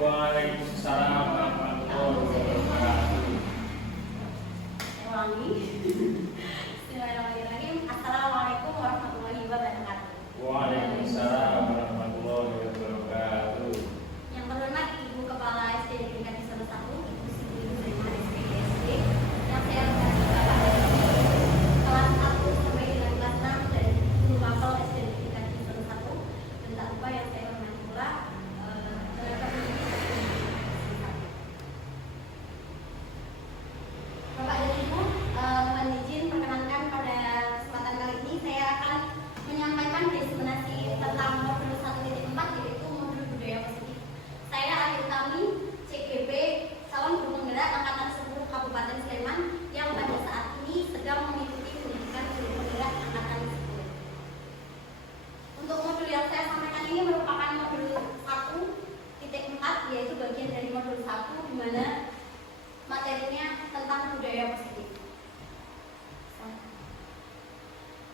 Waalaikumsalam warahmatullahi wabarakatuh. Ulangi. Bismillahirrahmanirrahim. Assalamualaikum warahmatullahi wabarakatuh. Waalaikumsalam warahmatullahi wabarakatuh. Yang terhormat Ibu Kepala SD Negeri Kaki 1, Ibu Siti Sulaiman SPSD, yang saya hormati Bapak kelas 1 sampai dengan kelas 6 dan Guru Mapel SD Negeri Kaki 1, dan tak lupa yang saya hormati pula tenaga pendidik Bapak dan Ibu, mohon izin perkenankan pada kesempatan kali ini saya akan menyampaikan definisi tentang modul 1.4 yaitu modul budaya positif. Saya Ayu Utami, CGP, calon guru penggerak Angkatan 10 Kabupaten Sleman yang pada saat ini sedang mengikuti pendidikan guru penggerak Angkatan 10. Untuk modul yang saya sampaikan ini merupakan modul 1.4 yaitu bagian dari modul 1 di mana materinya tentang budaya positif.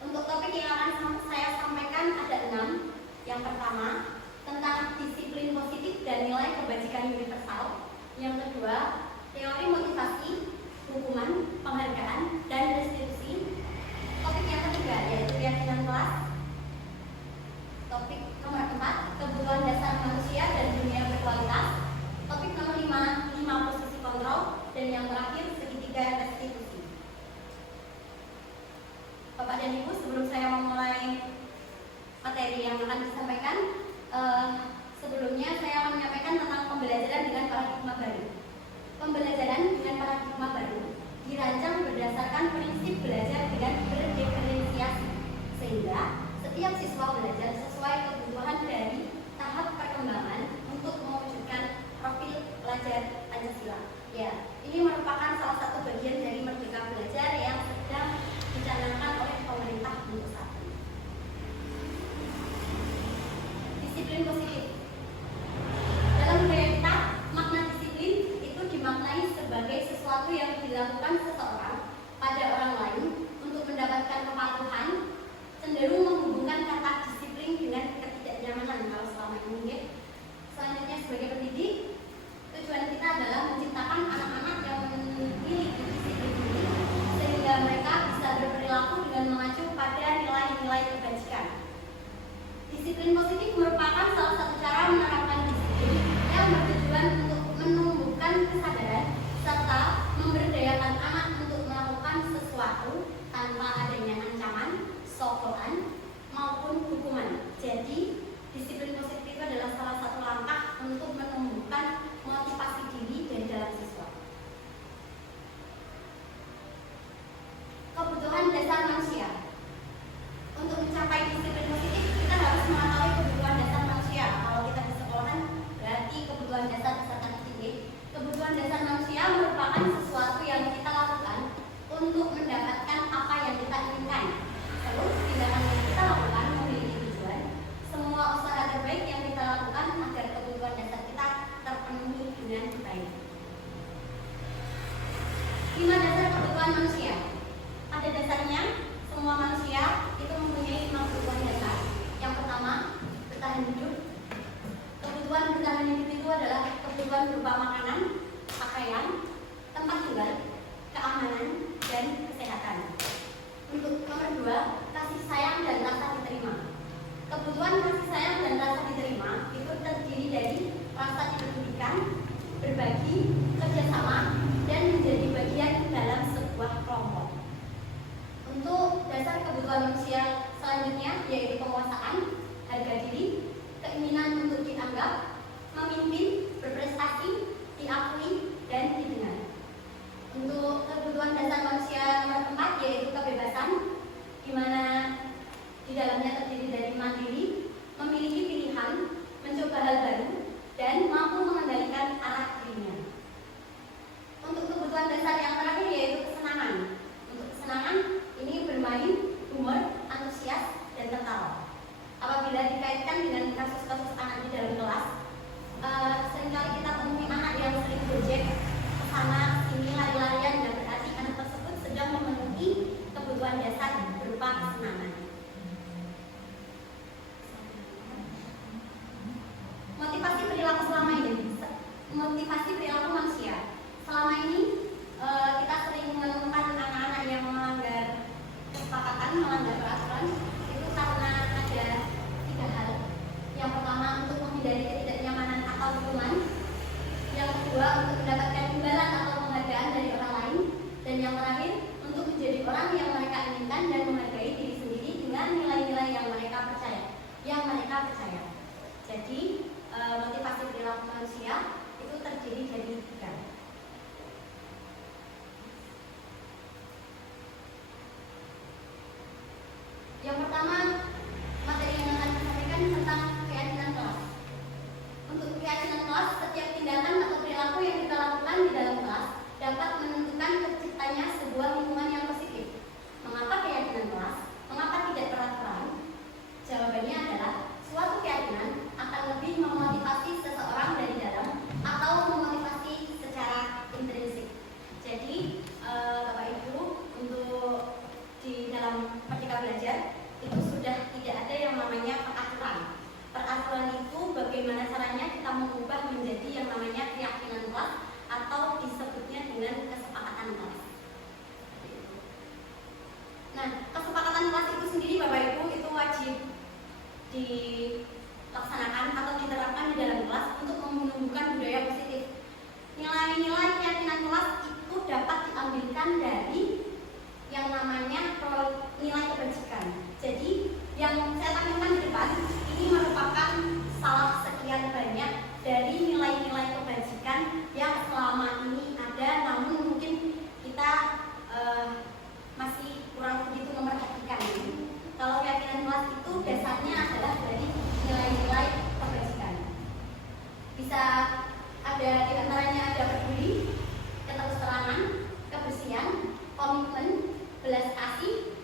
Untuk topik yang akan saya sampaikan ada 6. Yang pertama, tentang disiplin positif dan nilai kebajikan universal. Yang kedua, teori motivasi, hukuman, penghargaan, dan restitusi. Topik yang ketiga yaitu keyakinan kelas. Topik nomor 4, kebutuhan dasar manusia dan dunia berkualitas. Topik nomor 5, 5 posisi kontrol. Dan yang terakhir, segitiga restitusi. Bapak dan Ibu, sebelum saya memulai materi yang akan disampaikan, sebelumnya saya akan menyampaikan tentang pembelajaran dengan paradigma baru. Pembelajaran dengan paradigma baru dirancang berdasarkan prinsip belajar dengan berdiferensiasi, sehingga setiap siswa belajar sesuai kebutuhan dari tahap perkembangan untuk mewujudkan profil pelajar Pancasila. Ya, ini merupakan salah satu bagian dari Merdeka Belajar yang sedang dicanangkan oleh pemerintah untuk saat ini. Disiplin positif. Dalam budaya kita, makna disiplin itu dimaknai sebagai sesuatu yang dilakukan seseorang pada orang lain untuk mendapatkan kepatuhan, cenderung menghubungkan kata disiplin dengan ketidaknyamanan kalau selama ini. Ya. Selanjutnya sebagai pendidik, tujuan kita adalah menciptakan anak-anak yang memiliki disiplin ini sehingga mereka bisa berperilaku dengan mengacu pada nilai-nilai kebajikan. Disiplin positif merupakan salah satu cara menerapkan disiplin yang bertujuan untuk menumbuhkan kesadaran serta memberdayakan anak untuk melakukan sesuatu tanpa adanya ancaman, sokokan, maupun hukuman. Jadi, disiplin positif itu adalah salah satu langkah untuk menumbuhkan motivasi diri dari dalam siswa. Kebutuhan dasar manusia. Untuk mencapai disiplin positif, kita harus mengetahui kebutuhan dasar manusia. Kalau kita di sekolahan, berarti kebutuhan dasar beserta tinggi. Kebutuhan dasar manusia merupakan sesuatu yang kita lakukan untuk mendapatkan apa yang kita inginkan. Terus, tindakan yang kita lakukan memiliki tujuan. Semua usaha terbaik yang kita lakukan agar kebutuhan dasar kita terpenuhi dengan baik. 5 dasar kebutuhan manusia. Pada dasarnya, semua manusia itu mempunyai 5 kebutuhan dasar. Yang pertama, bertahan hidup. Kebutuhan bertahan hidup itu adalah kebutuhan berupa makanan, pakaian, tempat tinggal, keamanan, dan kesehatan. Untuk nomor 2, kasih sayang dan rasa diterima. Kebutuhan kasih sayang dan rasa diterima itu terdiri dari rasa dipedulikan, berbagi, kerjasama, dan menjadi bagian dalam sebuah kelompok. Untuk dasar kebutuhan manusia selanjutnya yaitu penguasaan, harga diri, keinginan untuk dianggap, memimpin, berprestasi, diakui, dan didengar. Untuk kebutuhan dasar manusia nomor 4 yaitu kebebasan, di mana di dalamnya terdiri dari mandiri, memiliki pilihan, mencoba hal baru, dan mampu mengendalikan arah dirinya. Untuk kebutuhan dasar yang terakhir yaitu kesenangan. Untuk kesenangan, ini bermain, humor, antusias, dan tertawa. Apabila dikaitkan dengan kasus-kasus anak di dalam kelas, seringkali kita temui anak yang sering gojek kesana sini lari-larian, dan berarti anak tersebut sedang memenuhi kebutuhan dasar berupa kesenangan. Motivasi perilaku selama ini. motivasi perilaku manusia. Selama ini kita sering menemukan anak-anak yang melanggar kesepakatan, melanggar peraturan itu karena ada 3 hal. Yang pertama, untuk menghindari ketidaknyamanan atau hukuman. Yang kedua, untuk mendapatkan imbalan atau penghargaan dari orang lain. Dan yang terakhir, untuk menjadi orang yang mereka inginkan dan menghargai diri sendiri dengan nilai-nilai yang mereka percaya. Jadi motivasi perilaku manusia itu terdiri dari 3. Yang pertama, materi yang akan kita sampaikan tentang keyakinan kelas. Untuk keyakinan kelas, setiap tindakan atau perilaku yang kita lakukan di dalam kelas dapat menentukan terciptanya sebuah lingkungan yang positif. Mengapa keyakinan kelas? Mengapa tidak peraturan? Jawabannya adalah suatu keyakinan akan lebih memotivasi seseorang dari dalam atau memotivasi secara intrinsik. Jadi, Bapak Ibu, untuk di dalam Merdeka Belajar itu sudah tidak ada yang namanya peraturan. Peraturan itu bagaimana caranya kita mengubah menjadi yang namanya keyakinan kelas atau disebutnya dengan kesepakatan kelas. Nah, kesepakatan kelas itu sendiri Bapak Ibu itu wajib dilaksanakan atau diterapkan di dalam kelas untuk menumbuhkan budaya positif. Nilai-nilai keyakinan kelas itu dapat diambilkan dari yang namanya nilai kebajikan. Jadi yang saya tampilkan di depan ini merupakan salah sekian banyak dari nilai-nilai kebajikan yang selama ini ada, namun mungkin kita masih kurang begitu memperhatikan. Kalau keyakinan kelas itu dasarnya adalah dari nilai-nilai kebajikan. Bisa ada di antaranya ada peduli, keterus-terangan, kebersihan, komitmen, belas kasih,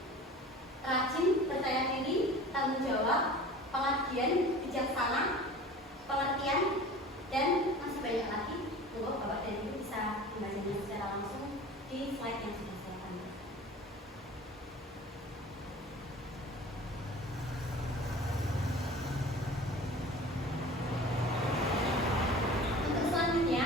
rajin, percaya diri, tanggung jawab, pengabdian, bijaksana, pengertian, dan masih banyak lagi. Semoga Bapak dan Ibu bisa membacanya secara langsung di slide yang sudah saya tampilkan. Untuk selanjutnya,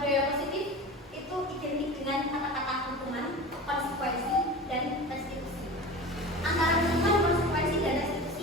budaya positif itu identik dengan kata-kata hukuman, konsekuensi, dan restitusi. Antara hukuman, konsekuensi, dan restitusi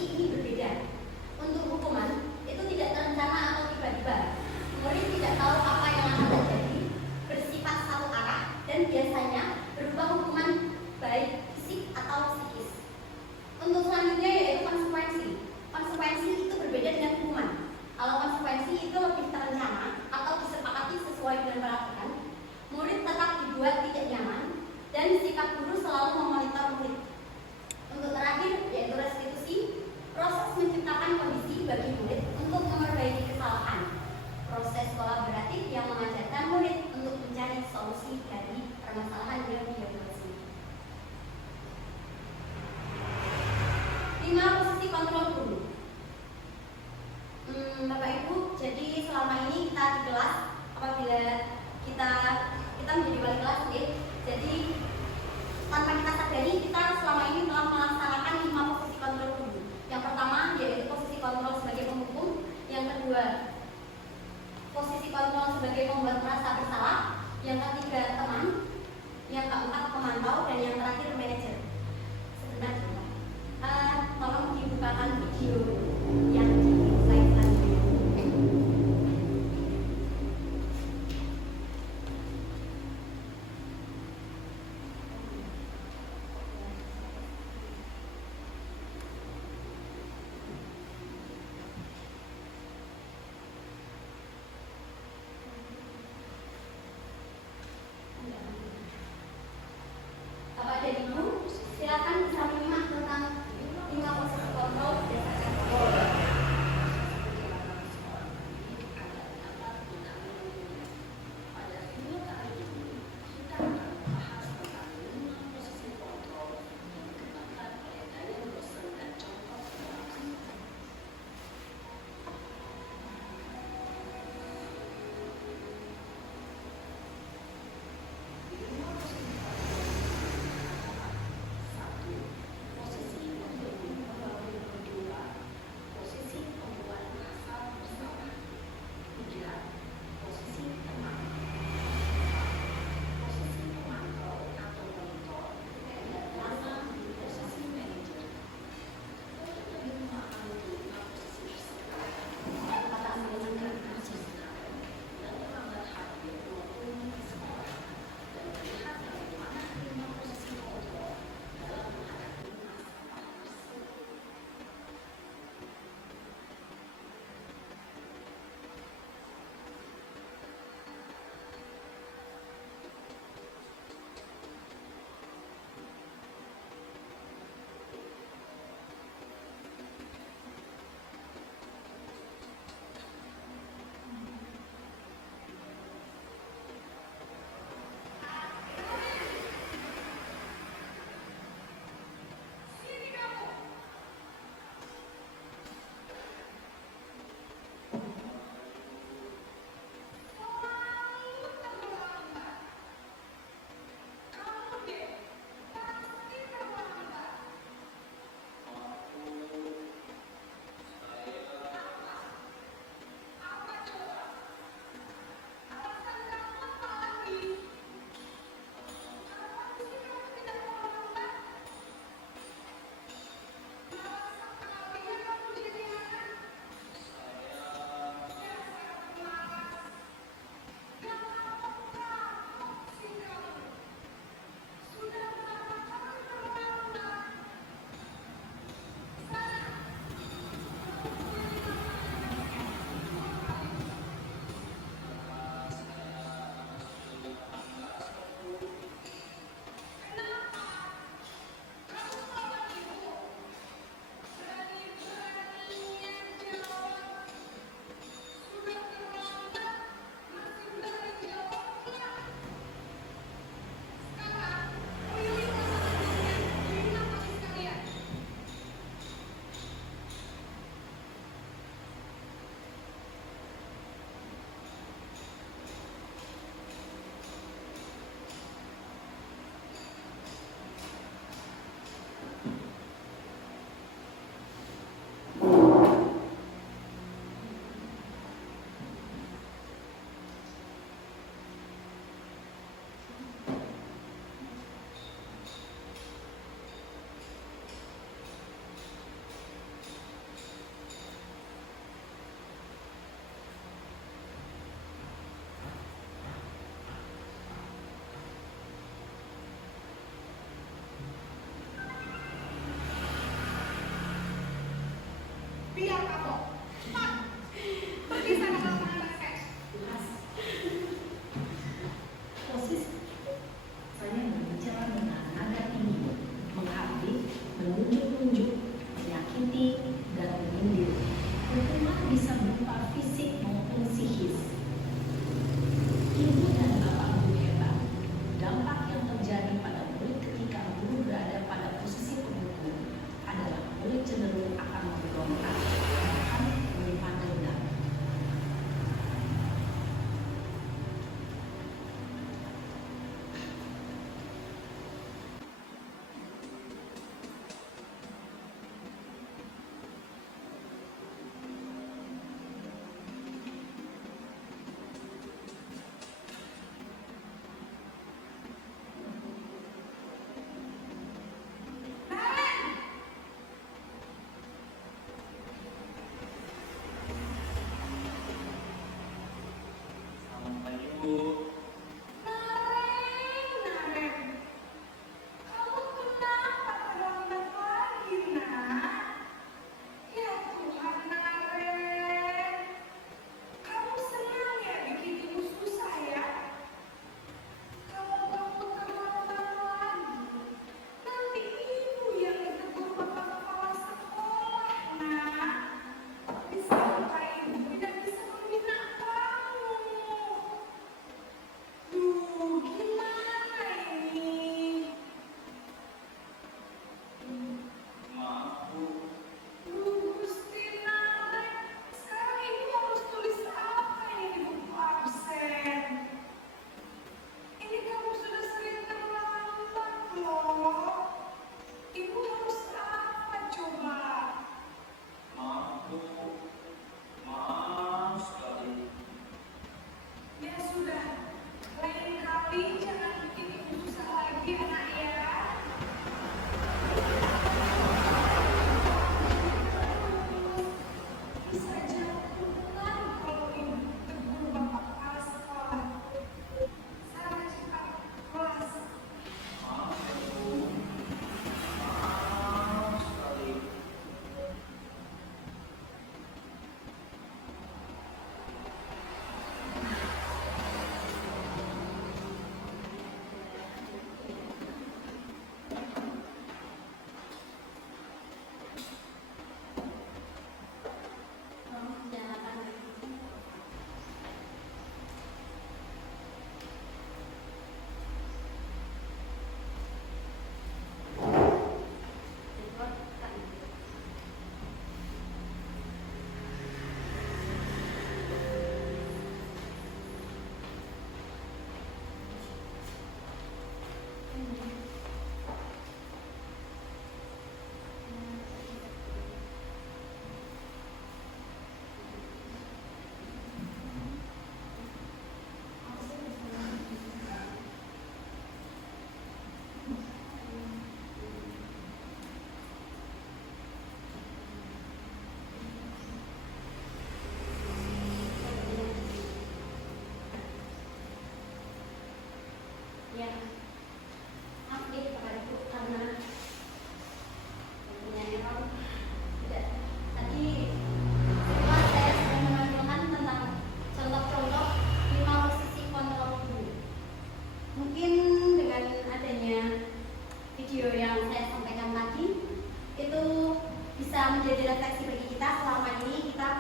refleksi bagi kita selama ini kita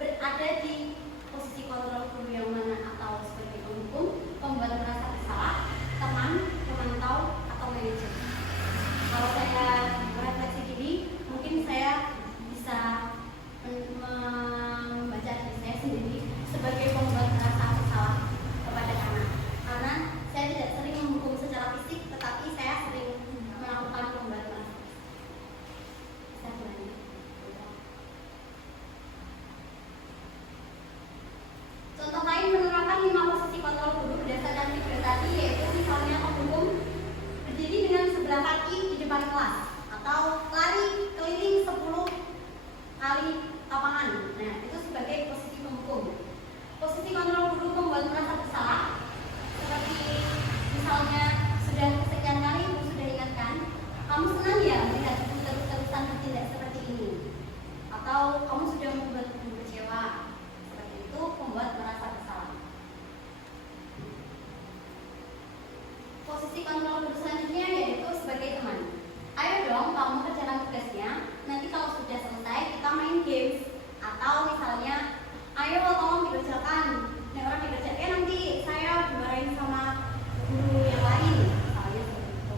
berada di posisi kontrol guru yang mana, atau sebagai penghukum, pembuat merasa bersalah, teman, pemantau, atau manajer. Kalau saya berefleksi diri, mungkin saya bisa membaca diri saya sendiri sebagai pembuat merasa bersalah kepada anak, karena saya tidak sering menghukum secara fisik, tetapi saya sering melakukan pembuat merasa. Contoh lain menerapkan 5 posisi kontrol guru berdasarkan video tadi, yaitu misalnya penghukum berdiri dengan sebelah kaki di depan kelas, atau lari keliling 10 kali lapangan. Nah, itu sebagai posisi penghukum. Posisi kontrol guru membuat merasa bersalah, seperti misalnya sudah sekian kali ibu sudah ingatkan, kamu senang ya melihat ibu terus-terusan bertindak seperti ini, atau kamu sudah membuat ibu kecewa. Seperti itu membuat merasa bersalah. Posisi kontrol guru selanjutnya yaitu sebagai teman. Ayo dong kamu kerjakan tugasnya, nanti kalau sudah selesai kita main games. Atau misalnya, ayo tolong dikerjakan, nah orang dikerjakan nanti saya dimarahin sama guru yang lain, misalnya seperti itu.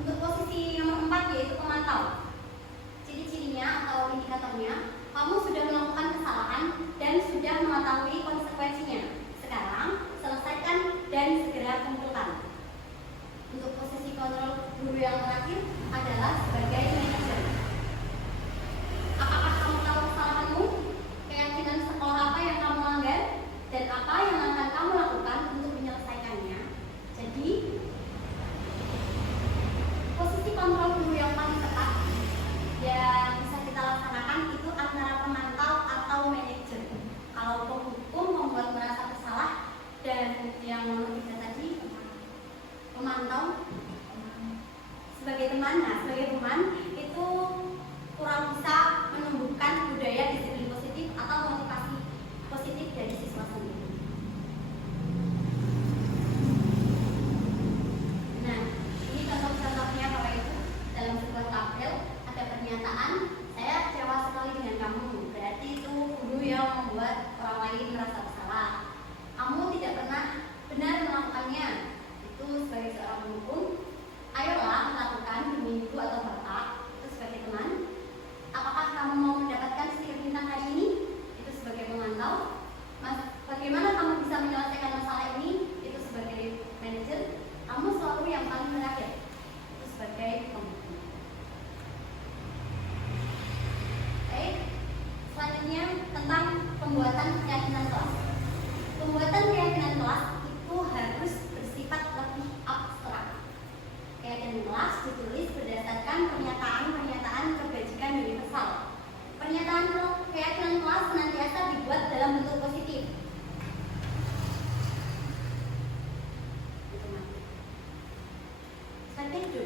Untuk posisi nomor 4 yaitu pemantau. Ciri-cirinya atau indikatornya, kamu sudah melakukan kesalahan dan sudah mengetahui konsekuensinya. Sekarang selesaikan dan segera kumpulkan. Untuk posisi kontrol guru yang terakhir adalah sebagai manajer. Apakah kamu tahu kesalahanmu, keyakinan sekolah apa yang kamu langgar, dan apa yang akan kamu lakukan untuk menyelesaikannya? Jadi, posisi kontrol guru yang paling tepat yang bisa kita laksanakan itu antara pemantau atau manajer. Kalau penghukum membuat merasa bersalah, dan yang nomor 3 tadi pemantau sebagai teman. Nah, sebagai teman itu kurang bisa menumbuhkan budaya disiplin positif atau motivasi positif dari siswa sendiri. Nah, ini contoh-contohnya Bapak Ibu. Dalam sebuah tabel ada pernyataan, saya kecewa sekali dengan kamu. Berarti itu guru yang membuat orang lain merasa bersalah. Kamu tidak pernah benar melakukannya. Itu sebagai seorang penghukum. Ayolah lakukan demi ibu atau bapak. Itu sebagai teman. Apakah kamu mau mendapatkan stiker bintang hari ini? Itu sebagai pemantau. Bagaimana kamu bisa menyelesaikan masalah ini? Itu sebagai manajer. Kamu selalu yang paling terakhir. Itu sebagai penghukum. Baik. Selanjutnya tentang pembuatan keyakinan kelas. Pembuatan keyakinan kelas itu harus bersifat lebih abstrak. Keyakinan kelas ditulis berdasarkan pernyataan-pernyataan kebajikan universal. Pernyataan keyakinan kelas senantiasa dibuat dalam bentuk positif. Seperti itu.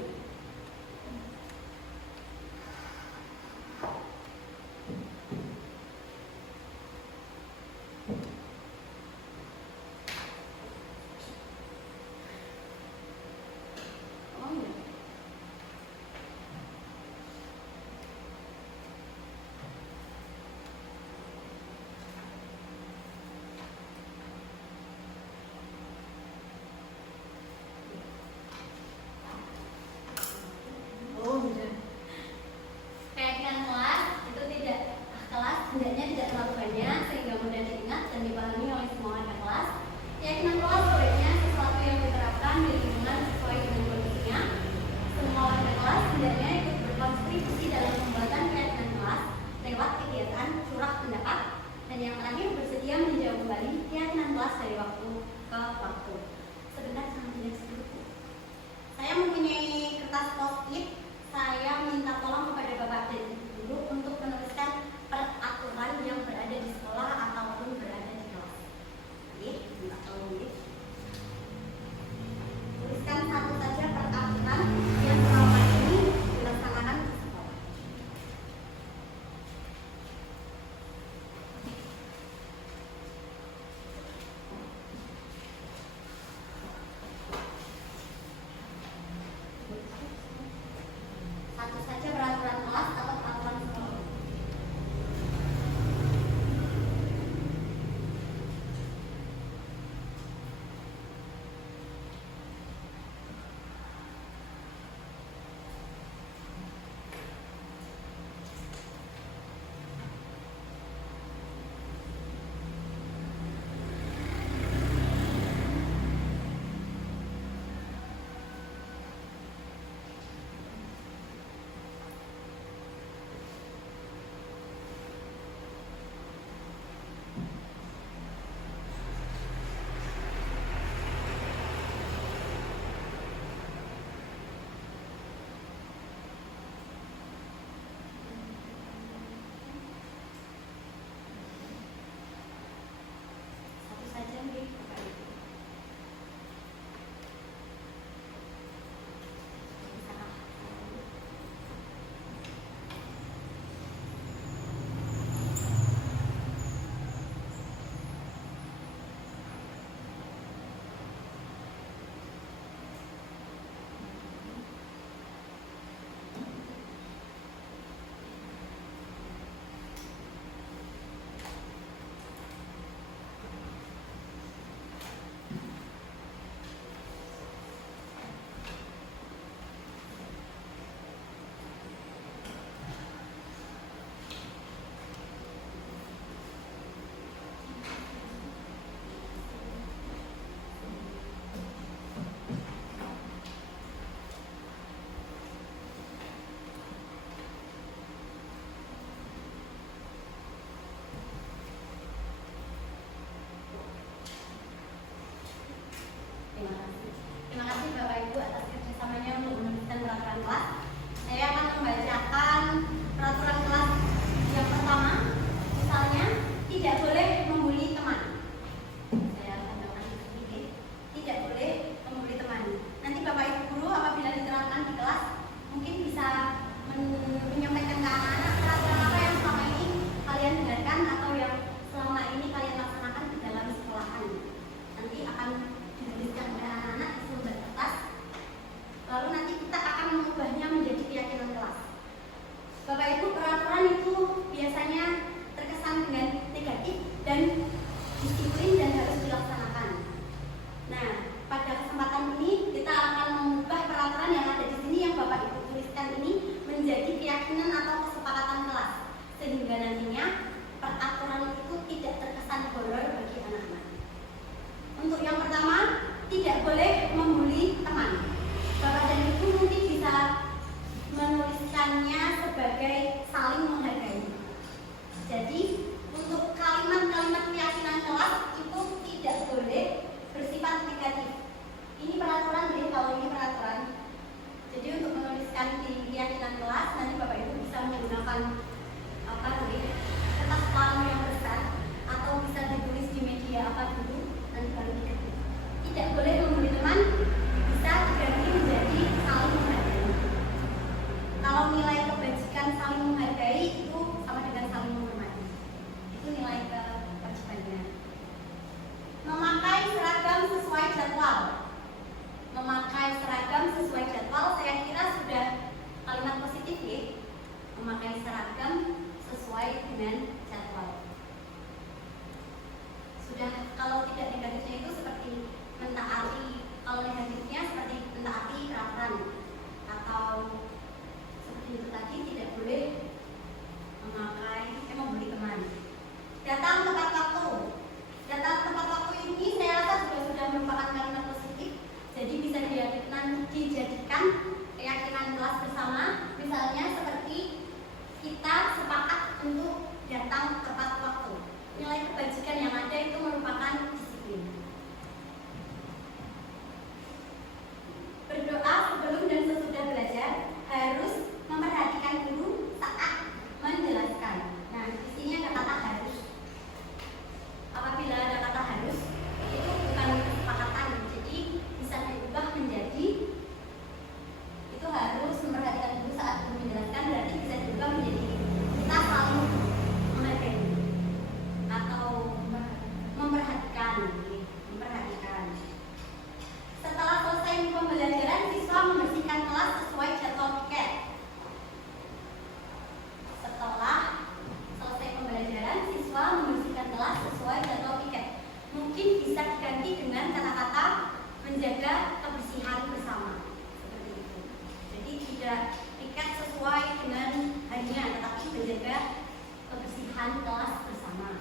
kebersihan kelas bersama.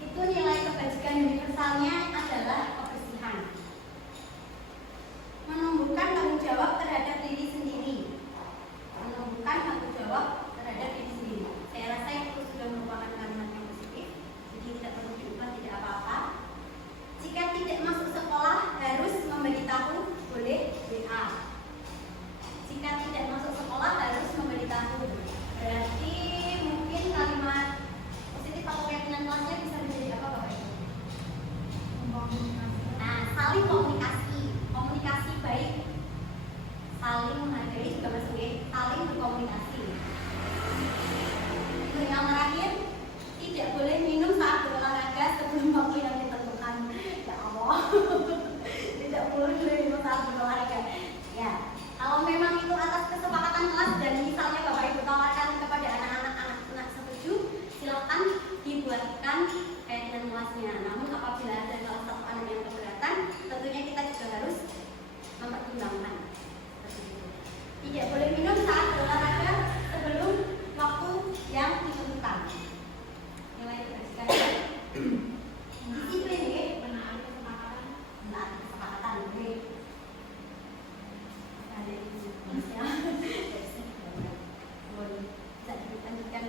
Itu nilai kebajikan universalnya adalah kebersihan. Menumbuhkan tanggung jawab terhadap diri sendiri. Menumbuhkan tanggung jawab terhadap diri sendiri. Saya rasa itu sudah merupakan kalimat yang positif, jadi tidak perlu diubah, tidak apa-apa. Jika tidak masuk sekolah harus memberitahu, boleh WA. Jika tidak masuk sekolah harus memberitahu. Berarti mungkin kalimat positif atau keyakinan kelasnya bisa menjadi apa Bapak Ibu? Nah, saling komunikasi, komunikasi baik, saling menghargai juga masuk ya, saling berkomunikasi. Yang terakhir, tidak boleh minum saat berolahraga sebelum waktu yang ditentukan. Ya Allah, tidak boleh minum saat berolahraga. Ya, kalau memang itu atas kesepakatan kelas dan misalnya Bapak Ibu tawarkan kepada anak-anak setuju, silakan dibuatkan keyakinan kelasnya. Namun apabila ada salah satu anak yang keberatan, tentunya kita juga harus mempertimbangkan. Tidak boleh minum saat berolahraga sebelum waktu yang ditentukan. Nilai kebersihan disiplin ya, benar kesepakatan. Benar kesepakatan. Ada ya. Boleh. Bisa dilanjutkan.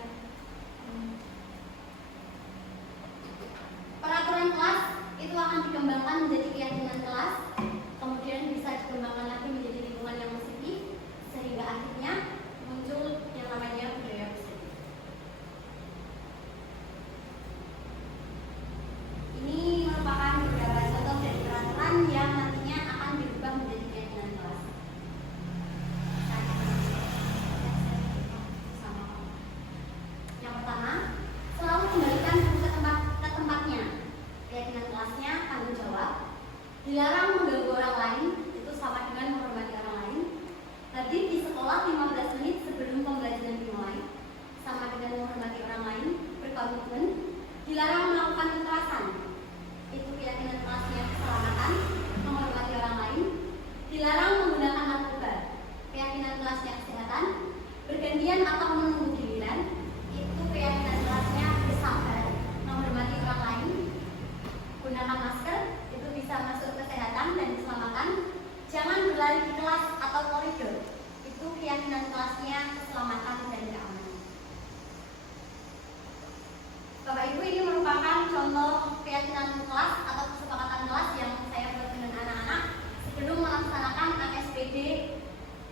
Peraturan kelas itu akan dikembangkan menjadi keyakinan kelas, kemudian bisa dikembangkan lagi menjadi lingkungan yang positif, sehingga akhirnya muncul yang namanya budaya positif. Ini merupakan beberapa contoh dari peraturan yang nantinya akan dirubah menjadi keyakinan kelas. Yang pertama, selalu kembalikan buku ke tempatnya. Keyakinan kelasnya tanggung jawab. Dilarang mengganggu orang lain, itu sama dengan menghormati orang lain. Hadir di sekolah 15 menit sebelum pembelajaran dimulai, sama dengan menghormati orang lain. Berkomitmen. Dilarang melakukan kekerasan, itu keyakinan kelasnya keselamatan, menghormati orang lain. Dilarang menggunakan narkoba, keyakinan kelasnya kesehatan. Bergantian atau menunggu giliran, itu keyakinan kelasnya bersabar, menghormati orang lain. Gunakan masker, itu bisa masuk kesehatan dan keselamatan. Jangan berlari di kelas atau koridor, itu keyakinan kelasnya keselamatan dan keamanan. Bapak Ibu, ini merupakan contoh keyakinan kelas atau kesepakatan kelas yang saya buat dengan anak-anak sebelum melaksanakan ASPD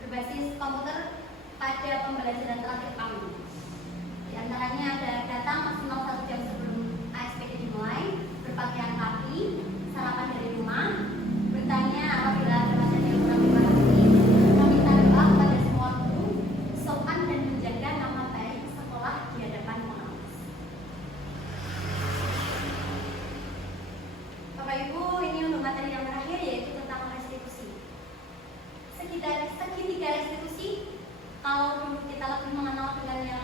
berbasis komputer pada pembelajaran terakhir kami. Di antaranya ada datang maksimal 1 jam sebelum ASPD dimulai, berpakaian rapi, sarapan dari rumah, bertanya apabila ada pasien yang kurang dipahami, meminta doa kepada semua guru, sopan dan menjaga nama baik sekolah di hadapan pengawas. Bapak Ibu, ini untuk materi yang terakhir yaitu tentang restitusi. Segitiga restitusi, kalau kita lebih mengenal dengan yang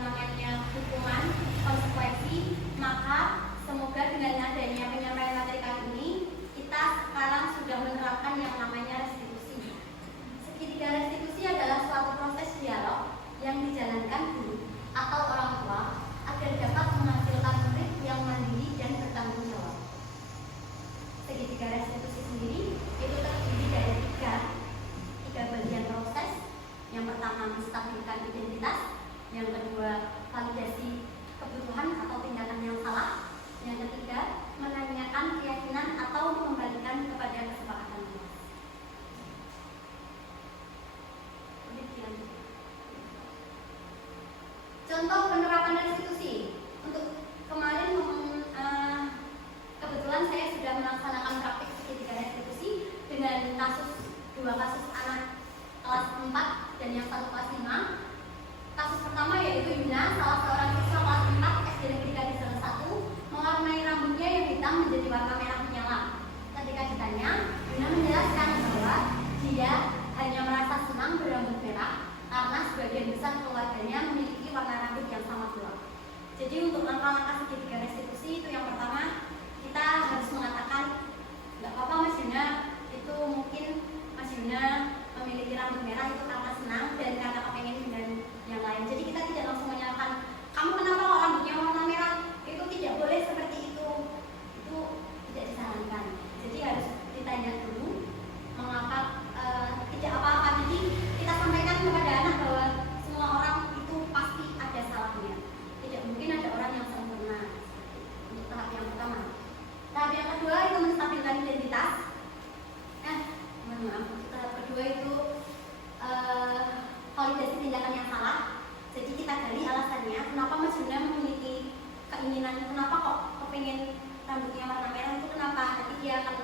rambutnya warna merah itu kenapa? Nanti dia akan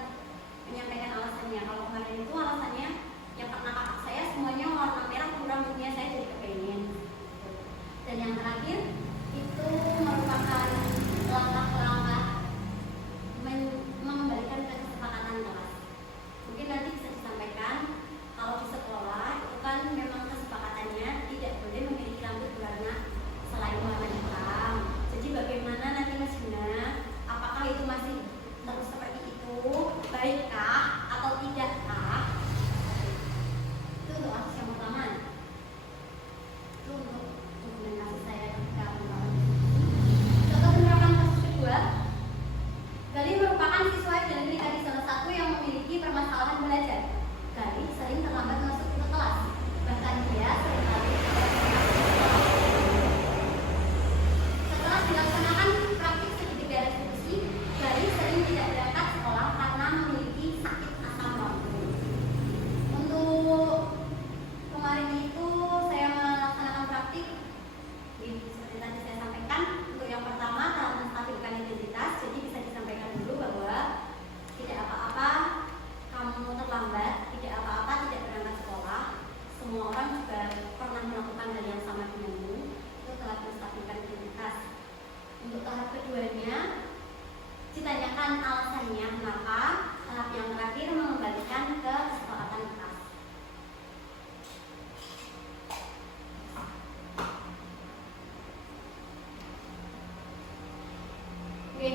menyampaikan alasannya. Kalau kemarin itu alasannya yang karena kakak saya semuanya warna merah, rambutnya saya jadi kepengen. Dan yang terakhir itu merupakan langkah-langkah mengembalikan ke kesepakatan kelas. Mungkin nanti bisa disampaikan kalau di sekolah itu kan memang kesepakatannya tidak boleh memiliki rambut berwarna selain warna hitam. Jadi bagaimana nanti Mas Gina, apakah itu masih terus seperti itu, baikkah atau tidakkah? Itu untuk kasus yang pertama. Itu untuk dokumentasi saya ketika membangun. Contoh penerapan kasus kedua, Galih merupakan siswa SD negeri tadi salah satu yang memiliki permasalahan belajar. Galih sering terlambat masuk ke kelas, bahkan dia seringkali setelah dilaksanakan praktik segitiga restitusi, Galih sering tidak berangkat sekolah karena memiliki sakit asam lambung. Untuk kemarin itu saya melaksanakan praktik seperti tadi saya sampaikan. Untuk yang pertama dalam menstabilkan identitas, jadi bisa disampaikan dulu bahwa tidak apa-apa kamu terlambat, tidak apa-apa tidak berangkat sekolah. Semua orang juga pernah melakukan hal yang sama denganmu. Itu telah menstabilkan identitas. Untuk tahap keduanya ditanyakan alasannya mengapa. Tahap yang terakhir mengembalikan ke kesepakatan kelas. Oke,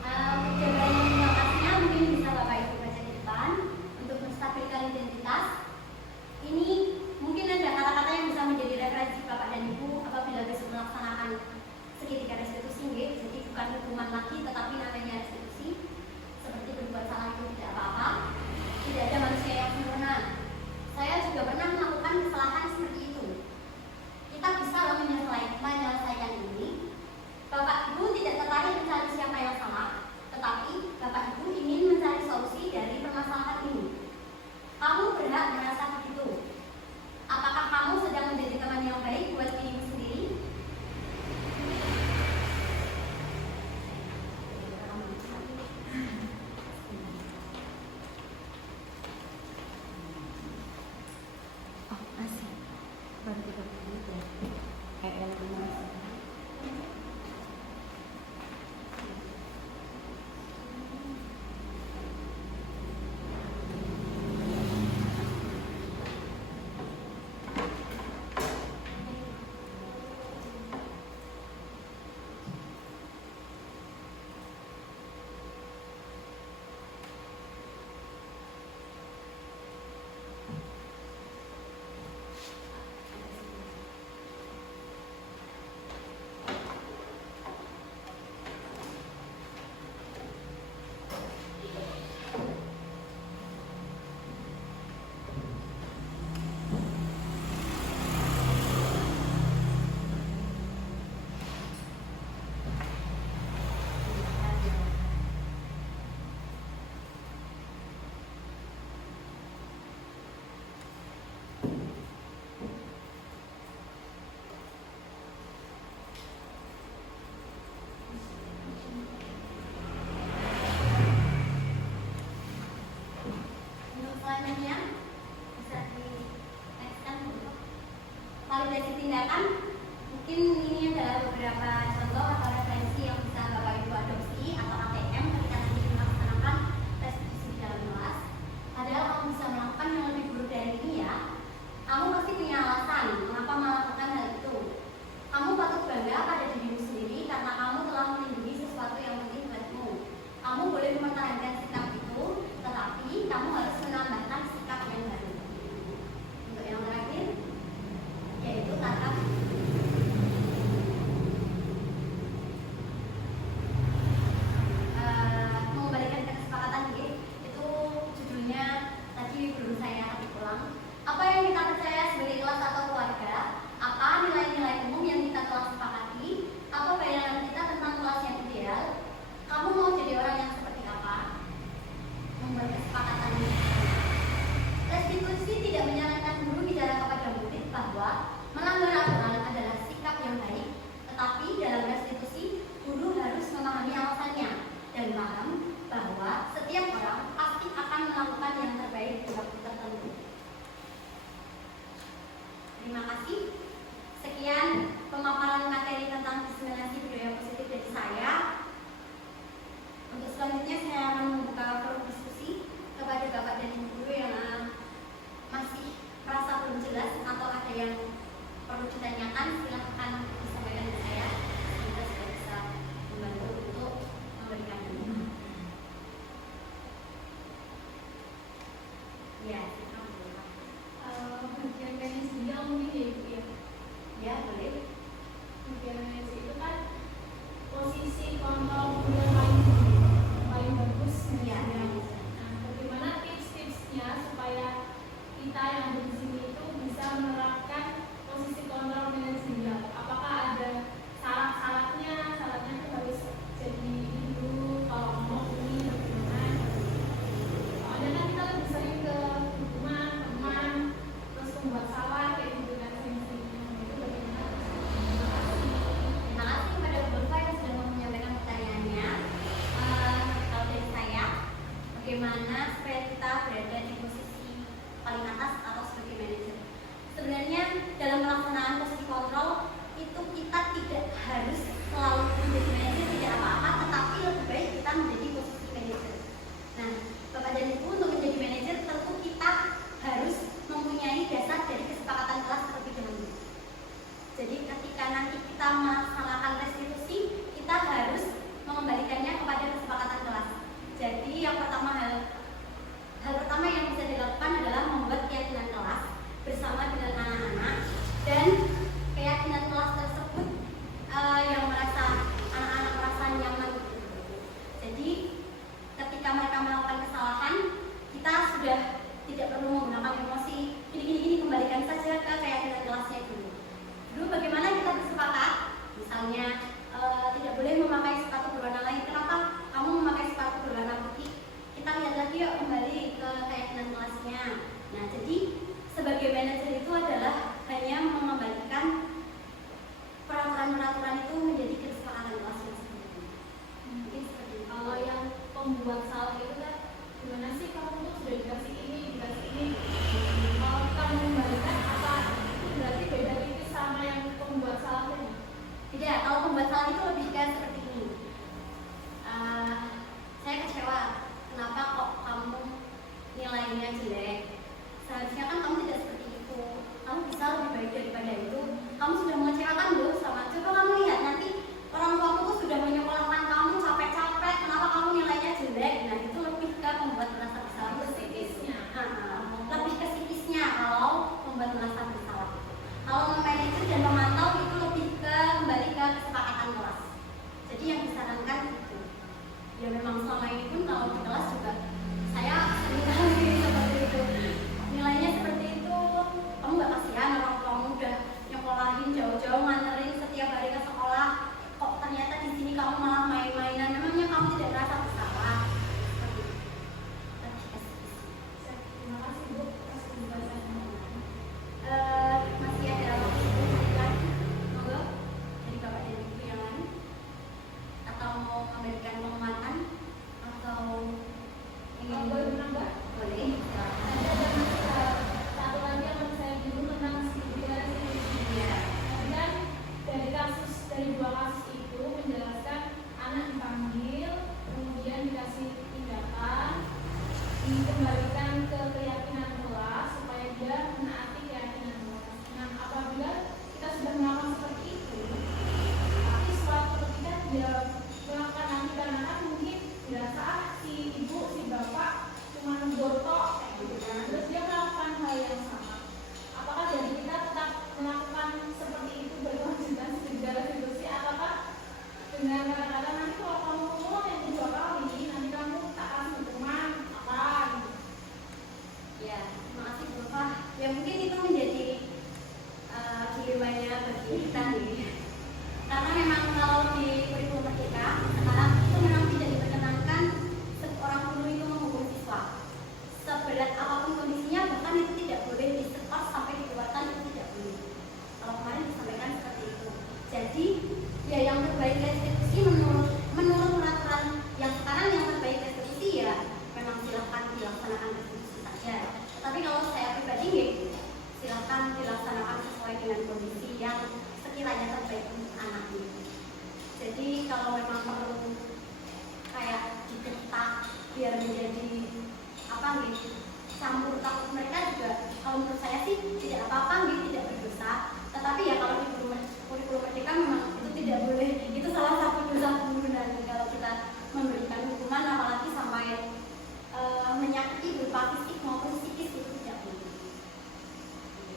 jawaban yang lokasinya mungkin bisa Bapak Ibu baca di depan. Untuk menstabilkan identitas, ini mungkin ada kata-kata yang bisa menjadi referensi Bapak dan Ibu apabila besok melaksanakan segitiga restitusi. Jadi bukan hukuman lagi, tetapi namanya restitusi. Seperti berbuat salah itu tidak apa-apa. Tidak ada manusia yang sempurna. Saya juga pernah melakukan kesalahan seperti itu. Kita bisa loh menyelesaikan ini. Bapak Ibu tidak tertarik mencari siapa yang salah, tetapi Bapak Ibu ingin mencari solusi dari permasalahan ini. Kamu berhak merasa begitu. Apakah kamu sedang menjadi teman yang baik buat dirimu sendiri? Oh, masih. Baru 30 menit ya. Kayak masih. Validasi tindakan, mungkin ini adalah beberapa contoh atau referensi yang bisa Bapak Ibu adopsi atau ATM ketika nanti melaksanakan restitusi di dalam kelas. Padahal kamu bisa melakukan yang lebih buruk dari ini ya. Kamu pasti punya alasan mengapa melakukan hal itu. Kamu patut bangga pada dirimu sendiri karena kamu telah melindungi sesuatu yang penting buatmu. Kamu boleh mempertahankan sikap itu, tetapi kamu harus menambahkan sikap yang baru. Untuk yang terakhir, yaitu tahap misalnya tidak boleh memakai sepatu berwarna lain. Kenapa kamu memakai sepatu berwarna putih? Kita lihat lagi yuk kembali ke keyakinan kelasnya. Nah, jadi sebagai manajer itu adalah hanya mengembalikan peraturan-peraturan itu menjadi kesepakatan kelas yang seperti itu. Mungkin seperti itu. Kalau yang pembuat salah itu kan gimana sih, kamu tuh sudah dikasih ini. Kalau kamu kembalikan, apa itu berarti beda tipis sama yang pembuat salah tadi? Tidak, kalau pembuat salah itu lebih kayak seperti ini. Saya kecewa, kenapa kok kamu nilainya jelek? Seharusnya kan kamu tidak seperti itu. Kamu bisa lebih baik daripada itu. Kamu sudah mengecewakan loh sama. Coba kamu lihat nanti orang tuamu tuh sudah menyekolahkan kamu capek-capek. Kenapa kamu nilainya jelek? Nah, itu lebih ke membuat merasa bersalah. Psikisnya. Lebih ke psikisnya kalau membuat merasa bersalah. Kalau memanage dan memantau itu lebih ke kembali ke kesepakatan kelas. Jadi yang disarankan itu. Ya memang selama ini pun kalau di kelas juga saya sering kali seperti itu. Nilainya seperti itu. Kamu nggak kasihan orang tuamu udah nyekolahin jauh-jauh nganterin setiap hari ke sekolah. Kok ternyata di sini kamu malah main-mainan. Memangnya kamu tidak merasa bersalah? Seperti itu. Lebih ke psikis. Terima kasih Bu atas penjelasannya. Masih ada waktu kan? Monggo dari bapak dan ibu yang lain, atau mau memberikan pengumuman atau ingin Boleh menambah? boleh. Ada satu lagi yang mau saya bingung tentang segitiga restitusi. Ya. Tadi kan dari dua kasus itu menjelaskan anak dipanggil, kemudian dikasih tindakan, dikembalikan ke keyakinan kelas supaya dia menaati keyakinan kelas. Nah, apabila kita sudah melakukan seperti itu, tapi suatu ketika dia melakukan lagi karena kan mungkin dirasa si ibu, si bapak cuma ngegotok kayak gitu kan, terus dia melakukan hal yang sama. Apakah jadi kita tetap melakukan seperti itu berkelanjutan segala restitusi, ataukah dengan kata-kata nanti kalau kamu ngomong yang kedua kali nanti kamu tak kasih hukuman apa gitu. Ya, terima kasih Bapak. Ya mungkin itu menjadi dilemanya bagi kita nih. Karena memang kalau di kurikulum Merdeka sekarang itu memang tidak diperkenankan seorang guru itu menghukum siswa. Seberat apapun kondisinya, bahkan itu tidak boleh disetor sampai dikeluarkan, itu tidak boleh. Kalau kemarin disampaikan seperti itu. Jadi ya yang terbaik restitusi menurut peraturan yang sekarang, yang terbaik restitusi ya memang silahkan dilaksanakan restitusi saja. Tapi kalau saya pribadi nih, silahkan dilaksanakan sesuai dengan kondisi yang sekiranya terbaik untuk anak ini. Jadi kalau memang perlu kayak digetak biar menjadi apa nih, campur takut mereka juga, kalau menurut saya sih tidak apa-apa nih, tidak berdosa. Tetapi ya kalau di kurikulum Merdeka memang itu tidak boleh. Itu salah satu dosa pembunuhan kalau kita memberikan hukuman, apalagi sampai menyakiti berupa fisik maupun psikis, itu tidak boleh.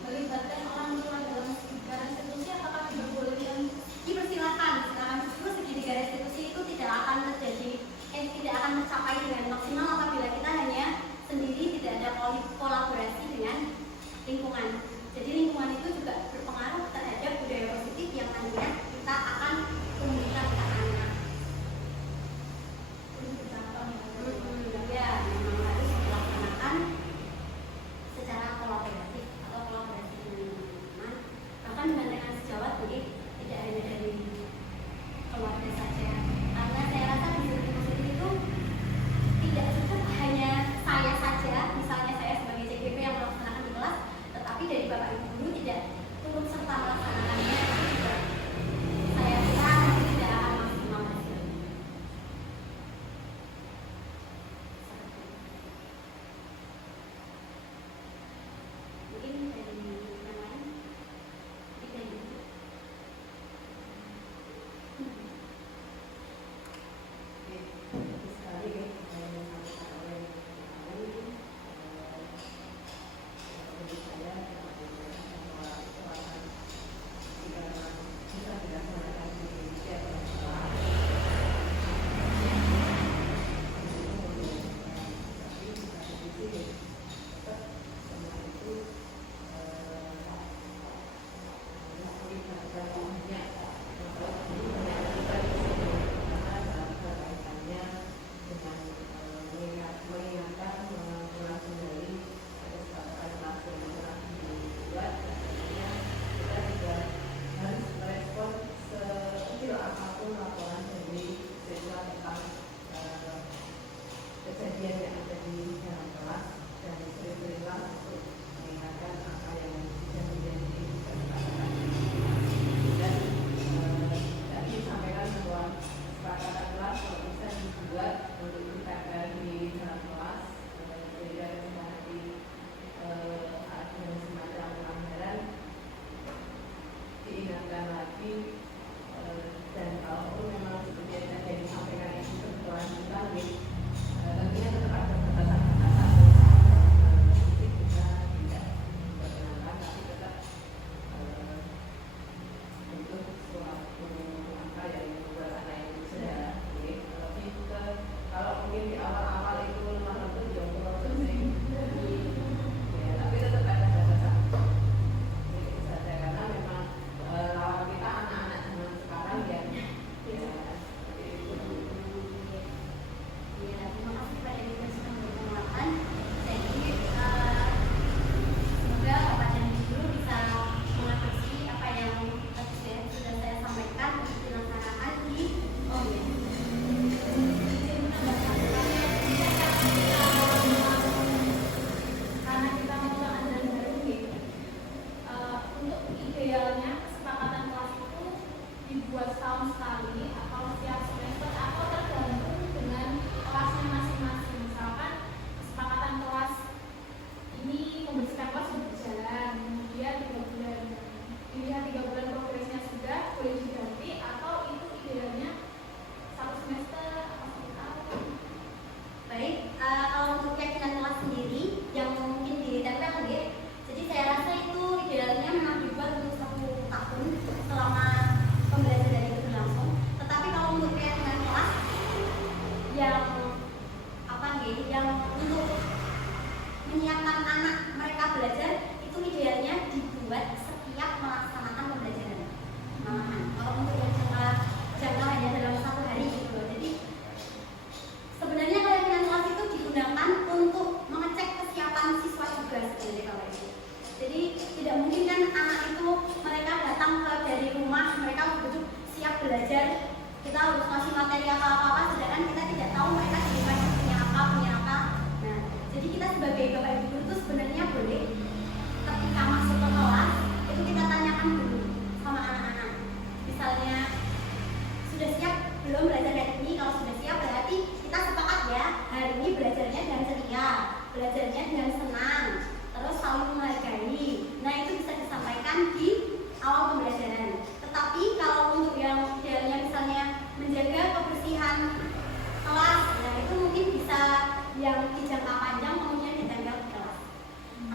Melibatkan orang tua dalam segitiga restitusi, apakah tidak boleh yang Dipersilakan, sedangkan justru segitiga restitusi itu tidak akan terjadi, tidak akan tercapai dengan maksimal apabila kita hanya sendiri, tidak ada kolaborasi dengan lingkungan. Jadi lingkungan itu juga berpengaruh terhadap kejadian yang ada di dalam kelas dan sering-seringlah untuk mengingatkan apa yang bisa menjadi kesepakatan. Dan tadi disampaikan bahwa kesepakatan kelas kalau bisa dibuat untuk diterapkan di dalam kelas sehingga menghadapi ada semacam pelanggaran diingatkan lagi. Dan kalau memang seperti yang tadi disampaikan itu kebutuhan balik, tentunya tetap ada batasan-batasan mungkin kita tidak memperkenalkan tapi tetap untuk suatu apa yang membuat anak itu sadar. Lebih ke kalau mungkin di awal-awal itu lemah lembut ya untuk sering ya, tapi tetap ada batasan. Itu saja karena memang lawan kita anak-anak zaman sekarang ya. Ya, terima kasih Pak Dewi yang sudah memperkenalkan. Jadi semoga Bapak dan Ibu guru bisa mengadopsi apa yang sudah saya sampaikan untuk dilaksanakan di Karena kita mau anda baru untuk idealnya kesepakatan kelas itu dibuat setahun sekali atau setiap semester atau tergantung dengan kelasnya masing-masing. Misalkan kesepakatan kelas ini pembersihan kelas sudah berjalan, kemudian 3 bulan dilihat 3 bulan progresnya sudah boleh diganti, atau itu idealnya 1 semester atau 1 tahun. Baik, kalau untuk keyakinan kelas sendiri yang mungkin ditempel ya, jadi saya rasa itu idealnya memang dibuat untuk 1 tahun selama pembelajaran itu berlangsung. Tetapi kalau untuk keyakinan kelas yang yang untuk menyiapkan anak mereka belajar itu idealnya dibuat setiap melaksanakan pembelajaran. Kalau untuk yang jangka hanya dalam 1 hari gitu. Jadi sebenarnya keyakinan kelas itu digunakan untuk mengecek kesiapan siswa juga sebenarnya kalau itu. Jadi tidak mungkin kan anak itu mereka datang dari rumah mereka duduk siap belajar, kita harus kasih materi apa-apa sedangkan kita tidak tahu mereka di rumah punya apa. Nah, jadi kita sebagai bapak ibu guru itu sebenarnya boleh ketika masuk ke kelas itu kita tanyakan dulu sama anak-anak. Misalnya sudah siap belum belajar hari ini? Kalau sudah siap berarti kita sepakat ya hari ini belajarnya dengan ceria, belajarnya dengan senang, terus saling menghargai. Nah itu bisa disampaikan di awal pembelajaran. Tetapi kalau untuk yang idealnya misalnya menjaga kebersihan kelas, nah itu mungkin bisa yang di jangka panjang kemudian ditempel di kelas.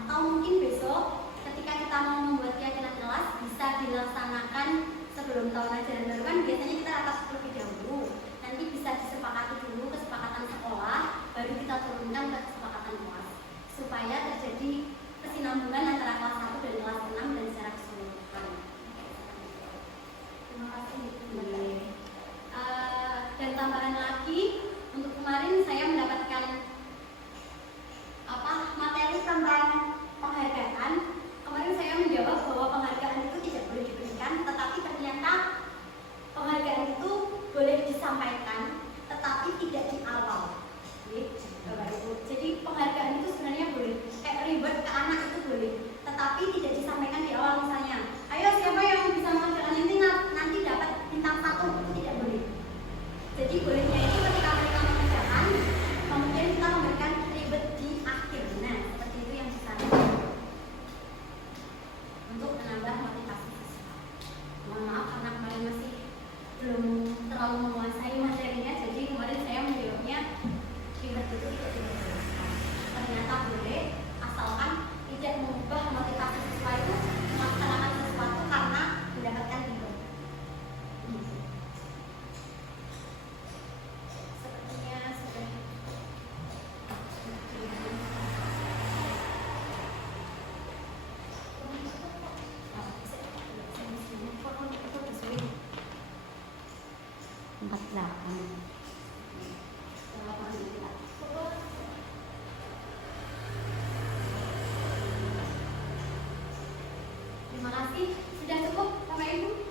Atau mungkin besok ketika kita mau membuat keyakinan kelas bisa dilaksanakan sebelum tahun ajaran baru kan biasanya kita rapat terlebih dahulu. Nanti bisa disepakati dulu kesepakatan sekolah, baru kita turunkan ke kesepakatan kelas supaya terjadi kesinambungan antara kelas 1 dan kelas 6 dan secara keseluruhan. Terima kasih. Dan tambahan lagi untuk kemarin saya mendapatkan materi tentang penghargaan. Kemarin saya menjawab bahwa penghargaan itu tidak boleh diberikan, tetapi ternyata penghargaan itu boleh disampaikan, tetapi tidak di awal. Jadi penghargaan itu sebenarnya boleh, reward ke anak itu boleh, tetapi tidak disampaikan di awal. Misalnya, ayo siapa yang bisa mengerjakan ini nanti dapat bintang 1, itu tidak boleh. Jadi bolehnya itu ketika mereka mengerjakan, kemudian kita memberikan reward di akhir. Nah, seperti itu yang bisa untuk menambah motivasi siswa. Mohon maaf karena kemarin masih belum terlalu menguasai materinya, jadi kemarin saya menjawabnya reward itu tidak dijelaskan. Ternyata boleh, asalkan tidak mengubah motivasi siswa itu melaksanakan sesuatu karena mendapatkan reward. Sepertinya sudah. Terima kasih. Sudah cukup Bapak Ibu?